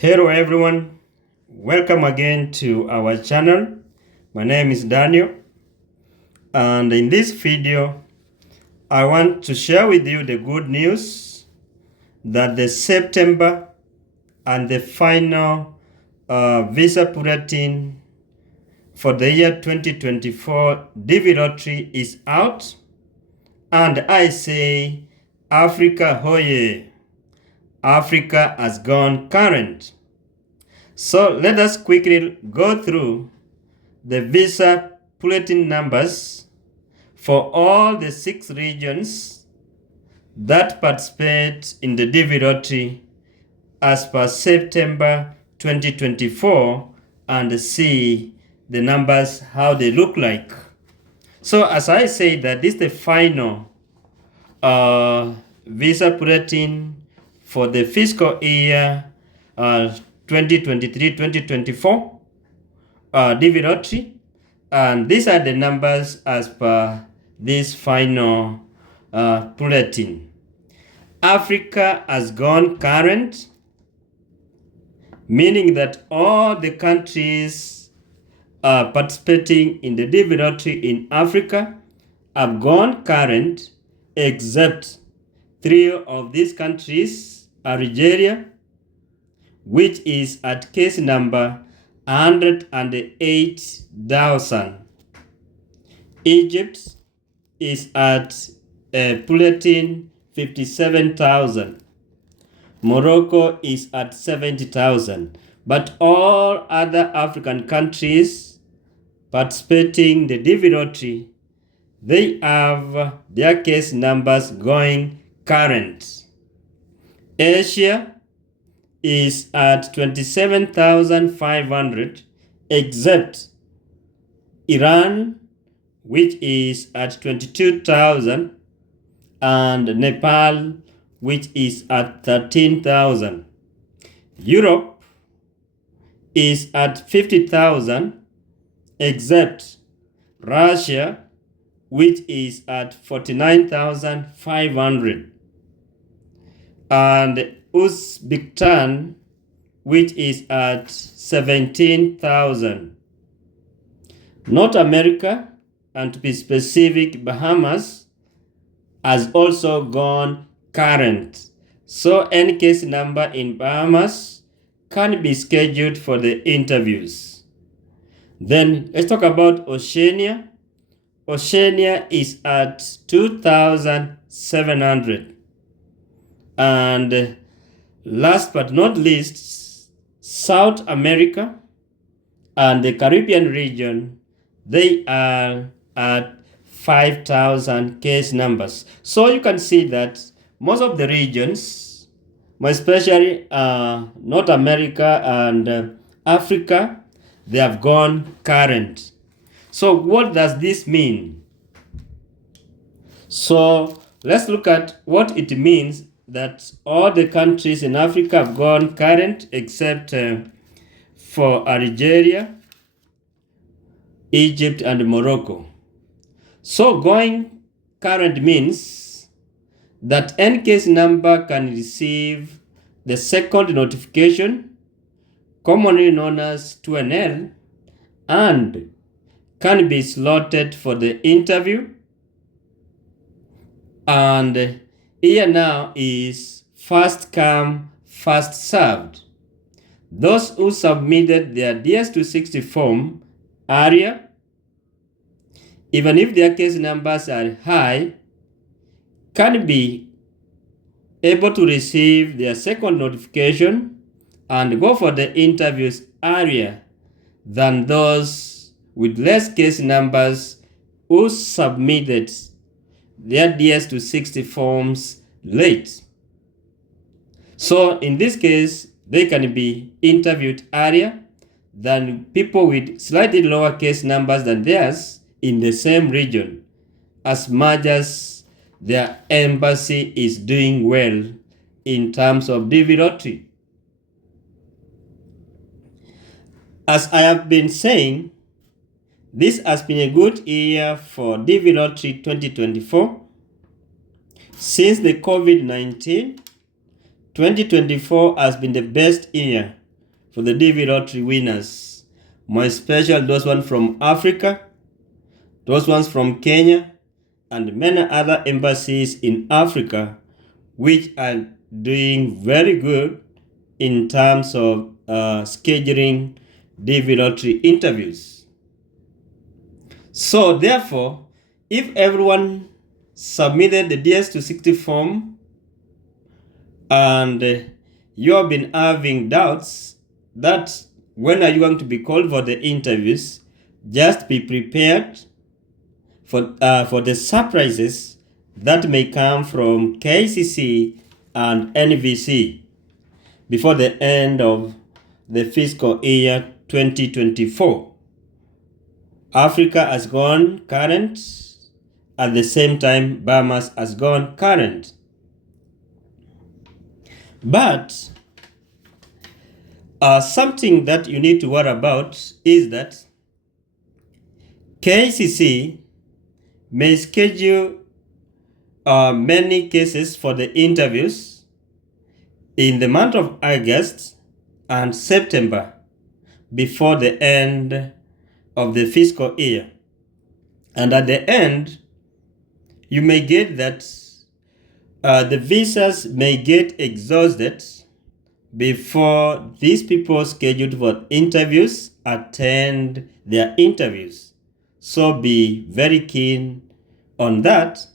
Hello everyone, welcome again to our channel. My name is Daniel, and in this video I want to share with you the good news that the September and the final visa bulletin for the year 2024 DV lottery is out, and I say Africa Oiyee! Africa has gone current. So let us quickly go through the visa bulletin numbers for all the 6 regions that participate in the DV lottery as per September 2024 and see the numbers, how they look like. So as I say that this is the final visa bulletin for the fiscal year 2023-2024 DV lottery, and these are the numbers as per this final bulletin. Africa has gone current, meaning that all the countries participating in the DV lottery in Africa have gone current, except 3 of these countries: Algeria, which is at case number 108,000. Egypt is at bulletin 57,000. Morocco is at 70,000. But all other African countries participating in the DV lottery, they have their case numbers going current. Asia is at 27,500, except Iran, which is at 22,000, and Nepal, which is at 13,000. Europe is at 50,000, except Russia, which is at 49,500. And Uzbekistan, which is at 17,000. North America, and to be specific, Bahamas, has also gone current. So any case number in Bahamas can be scheduled for the interviews. Then let's talk about Oceania. Oceania is at 2,700. And last but not least, South America and the Caribbean region, they are at 5,000 case numbers. So you can see that most of the regions, especially North America and Africa, they have gone current. So what does this mean? So let's look at what it means that all the countries in Africa have gone current except for Algeria, Egypt, and Morocco. So going current means that any case number can receive the second notification, commonly known as 2NL, and can be slotted for the interview. And here now is first come, first served. Those who submitted their DS260 form earlier, even if their case numbers are high, can be able to receive their second notification and go for the interviews earlier than those with less case numbers who submitted their DS260 forms late. So in this case, they can be interviewed earlier than people with slightly lower case numbers than theirs in the same region, as much as their embassy is doing well in terms of DV lottery. As I have been saying, this has been a good year for DV lottery 2024. Since the COVID-19, 2024 has been the best year for the DV lottery winners. More special, those ones from Africa, those ones from Kenya, and many other embassies in Africa which are doing very good in terms of scheduling DV lottery interviews. So therefore, if everyone submitted the DS-260 form and you have been having doubts that when are you going to be called for the interviews, just be prepared for the surprises that may come from KCC and NVC before the end of the fiscal year 2024. Africa has gone current. At the same time, Bahamas has gone current. But something that you need to worry about is that KCC may schedule many cases for the interviews in the month of August and September before the end of the fiscal year. And at the end, you may get that the visas may get exhausted before these people scheduled for interviews attend their interviews. So be very keen on that.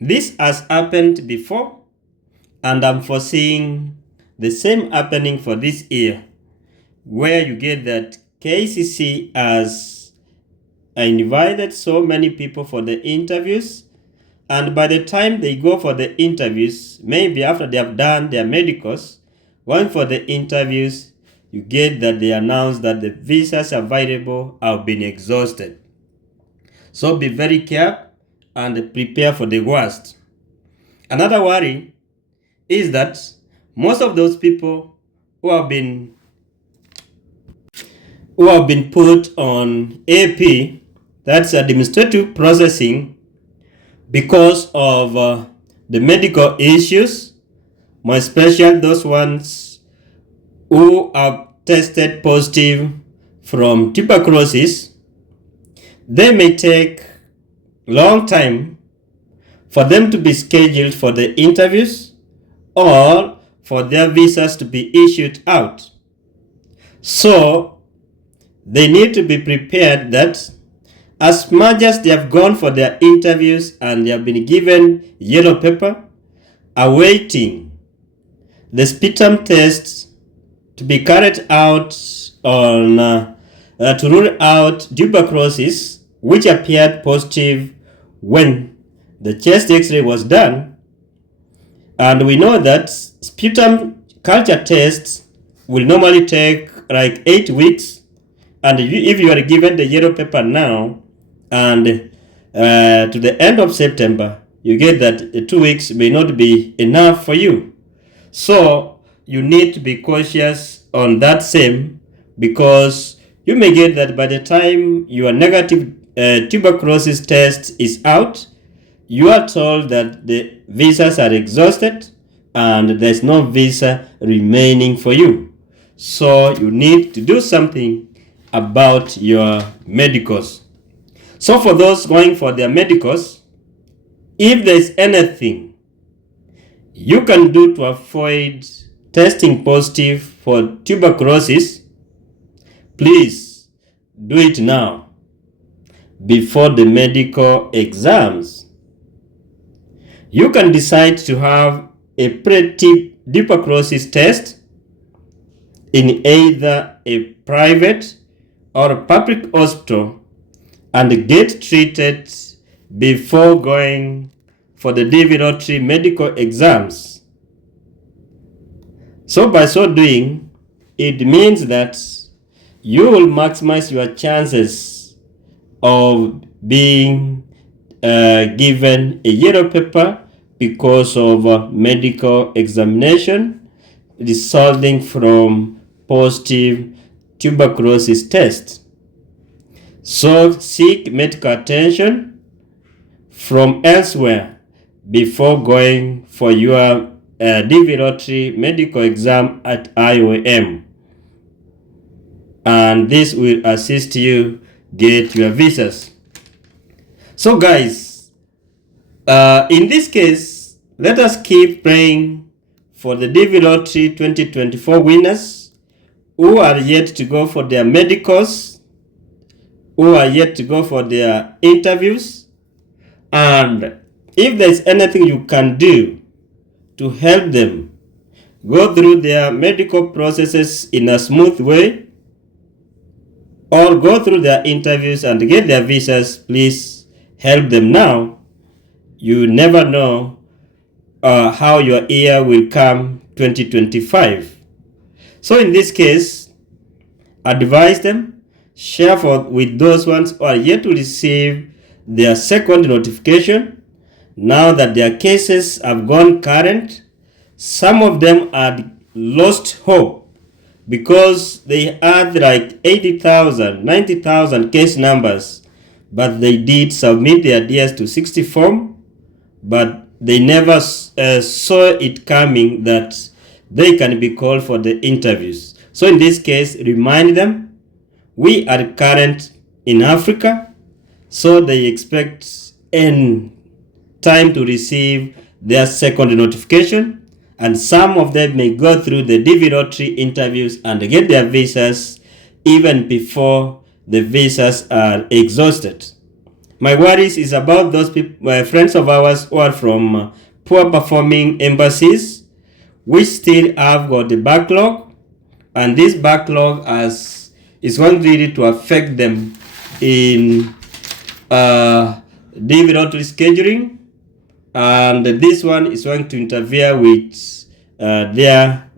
This has happened before, and I'm foreseeing the same happening for this year, where you get that KCC has invited so many people for the interviews, and by the time they go for the interviews, maybe after they have done their medicals, going for the interviews, you get that they announce that the visas available have been exhausted. So be very careful and prepare for the worst. Another worry is that most of those people who have been put on AP, that's administrative processing, because of the medical issues, more especially those ones who have tested positive from tuberculosis, they may take long time for them to be scheduled for the interviews or for their visas to be issued out. So they need to be prepared that as much as they have gone for their interviews and they have been given yellow paper, awaiting the sputum tests to be carried out on to rule out tuberculosis, which appeared positive when the chest x-ray was done. And we know that sputum culture tests will normally take like 8 weeks, and if you are given the yellow paper now and to the end of September, you get that the 2 weeks may not be enough for you. So you need to be cautious on that same, because you may get that by the time your negative tuberculosis test is out, you are told that the visas are exhausted and there's no visa remaining for you. So you need to do something about your medicals. So for those going for their medicals, if there's anything you can do to avoid testing positive for tuberculosis, please do it now before the medical exams. You can decide to have a pre-tuberculosis test in either a private or a public hospital and get treated before going for the DV lottery medical exams. So by so doing, it means that you will maximize your chances of being given a yellow paper because of medical examination resulting from positive tuberculosis test. So seek medical attention from elsewhere before going for your DV lottery medical exam at IOM. and this will assist you get your visas. So guys, in this case, let us keep praying for the DV Lottery 2024 winners who are yet to go for their medicals, who are yet to go for their interviews. And if there's anything you can do to help them go through their medical processes in a smooth way, or go through their interviews and get their visas, please help them now. You never know how your year will come 2025. So in this case, advise them, share with those ones who are yet to receive their second notification. Now that their cases have gone current, some of them had lost hope because they had like 80,000, 90,000 case numbers, but they did submit their DS-260 form, but they never saw it coming that they can be called for the interviews. So in this case, remind them, we are current in Africa, so they expect in time to receive their second notification, and some of them may go through the DV Lottery interviews and get their visas even before the visas are exhausted. My worries is about those people, friends of ours who are from poor performing embassies. We still have got the backlog, and this backlog is going really to affect them in DV Lottery scheduling, and this one is going to interfere with their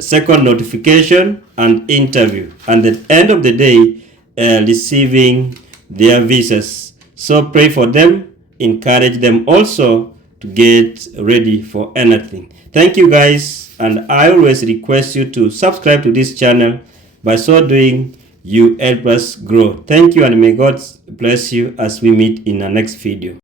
second notification and interview, and at the end of the day receiving their visas. So pray for them, encourage them also to get ready for anything. Thank you guys, and I always request you to subscribe to this channel. By so doing, you help us grow. Thank you, and may God bless you as we meet in the next video.